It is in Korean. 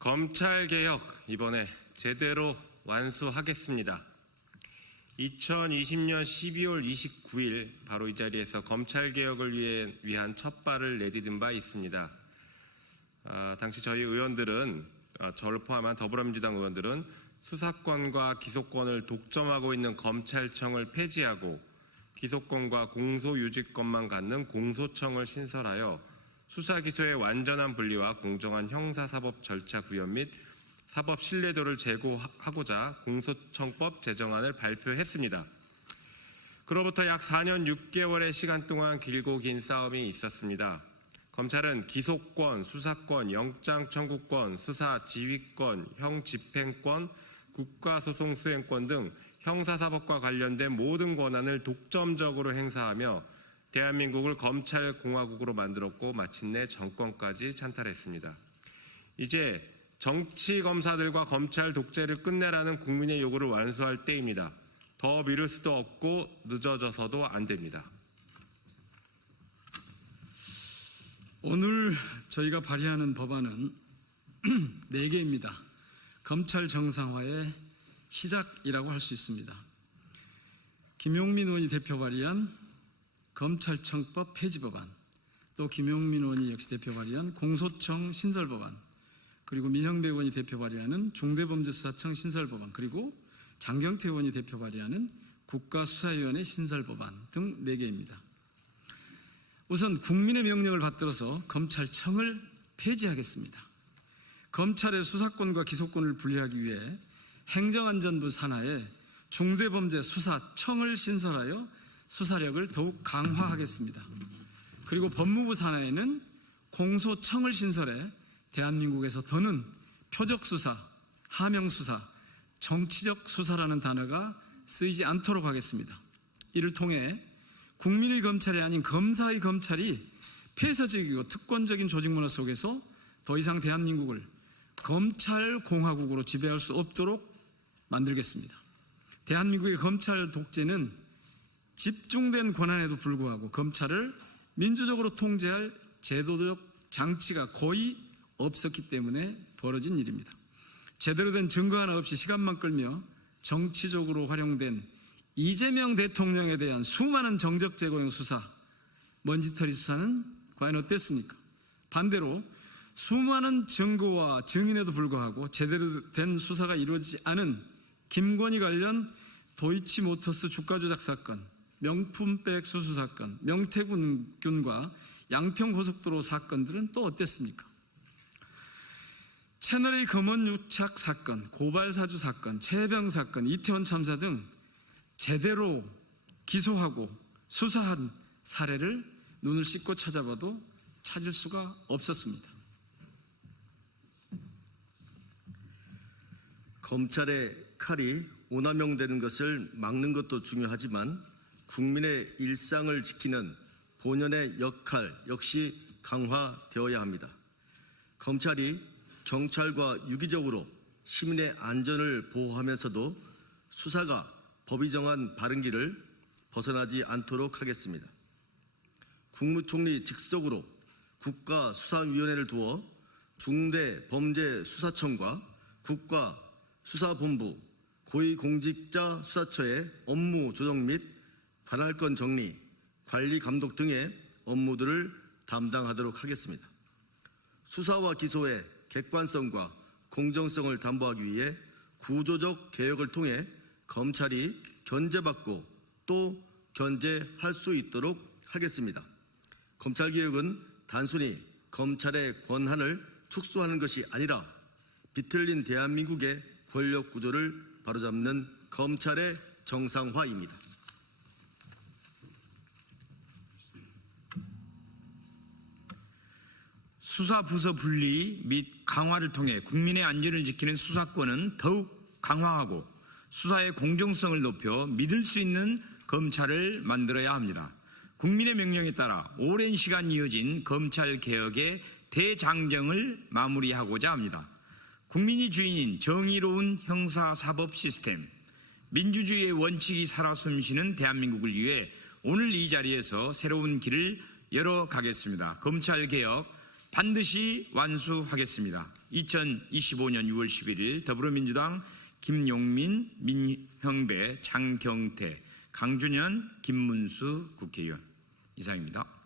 검찰 개혁 이번에 제대로 완수하겠습니다. 2020년 12월 29일 바로 이 자리에서 검찰 개혁을 위해, 위한 첫 발을 내디딘 바 있습니다. 아, 당시 저희 의원들은 아, 저를 포함한 더불어민주당 의원들은 수사권과 기소권을 독점하고 있는 검찰청을 폐지하고 기소권과 공소유지권만 갖는 공소청을 신설하여 수사 기소의 완전한 분리와 공정한 형사사법 절차 구현 및 사법 신뢰도를 제고하고자 공소청법 제정안을 발표했습니다. 그로부터 약 4년 6개월의 시간 동안 길고 긴 싸움이 있었습니다. 검찰은 기소권, 수사권, 영장 청구권, 수사 지휘권, 형 집행권, 국가소송 수행권 등 형사사법과 관련된 모든 권한을 독점적으로 행사하며 대한민국을 검찰공화국으로 만들었고 마침내 정권까지 찬탈했습니다. 이제 정치 검사들과 검찰 독재를 끝내라는 국민의 요구를 완수할 때입니다. 더 미룰 수도 없고 늦어져서도 안 됩니다. 오늘 저희가 발의하는 법안은 4개입니다. 검찰 정상화의 시작이라고 할 수 있습니다. 김용민 의원이 대표 발의한 검찰청법 폐지 법안, 또 김용민 의원이 역시 대표 발의한 공소청 신설 법안, 그리고 민형배 의원이 대표 발의하는 중대범죄수사청 신설 법안, 그리고 장경태 의원이 대표 발의하는 국가수사위원회 신설 법안 등 4개입니다. 우선 국민의 명령을 받들어서 검찰청을 폐지하겠습니다. 검찰의 수사권과 기소권을 분리하기 위해 행정안전부 산하에 중대범죄 수사청을 신설하여 수사력을 더욱 강화하겠습니다. 그리고 법무부 산하에는 공소청을 신설해 대한민국에서 더는 표적 수사, 하명 수사, 정치적 수사라는 단어가 쓰이지 않도록 하겠습니다. 이를 통해 국민의 검찰이 아닌 검사의 검찰이 폐쇄적이고 특권적인 조직 문화 속에서 더 이상 대한민국을 검찰 공화국으로 지배할 수 없도록 만들겠습니다. 대한민국의 검찰 독재는 집중된 권한에도 불구하고 검찰을 민주적으로 통제할 제도적 장치가 거의 없었기 때문에 벌어진 일입니다. 제대로 된 증거 하나 없이 시간만 끌며 정치적으로 활용된 이재명 대통령에 대한 수많은 정적 제거용 수사, 먼지털이 수사는 과연 어땠습니까? 반대로 수많은 증거와 증인에도 불구하고 제대로 된 수사가 이루어지지 않은 김건희 관련 도이치모터스 주가 조작 사건, 명품백 수수 사건, 명태균과 양평고속도로 사건들은 또 어땠습니까? 채널의 검언 유착 사건, 고발 사주 사건, 채병 사건, 이태원 참사 등 제대로 기소하고 수사한 사례를 눈을 씻고 찾아봐도 찾을 수가 없었습니다. 검찰의 칼이 오남용되는 것을 막는 것도 중요하지만 국민의 일상을 지키는 본연의 역할 역시 강화되어야 합니다. 검찰이 경찰과 유기적으로 시민의 안전을 보호하면서도 수사가 법이 정한 바른 길을 벗어나지 않도록 하겠습니다. 국무총리 직속으로 국가수사위원회를 두어 중대 범죄 수사청과 국가수사본부, 고위공직자 수사처의 업무 조정 및 관할권 정리, 관리 감독 등의 업무들을 담당하도록 하겠습니다. 수사와 기소의 객관성과 공정성을 담보하기 위해 구조적 개혁을 통해 검찰이 견제받고 또 견제할 수 있도록 하겠습니다. 검찰개혁은 단순히 검찰의 권한을 축소하는 것이 아니라 비틀린 대한민국의 권력 구조를 바로잡는 검찰의 정상화입니다. 수사 부서 분리 및 강화를 통해 국민의 안전을 지키는 수사권은 더욱 강화하고 수사의 공정성을 높여 믿을 수 있는 검찰을 만들어야 합니다. 국민의 명령에 따라 오랜 시간 이어진 검찰 개혁의 대장정을 마무리하고자 합니다. 국민이 주인인 정의로운 형사 사법 시스템, 민주주의의 원칙이 살아 숨쉬는 대한민국을 위해 오늘 이 자리에서 새로운 길을 열어가겠습니다. 검찰 개혁 반드시 완수하겠습니다. 2025년 6월 11일 더불어민주당 김용민, 민형배, 장경태, 강준현, 김문수 국회의원 이상입니다.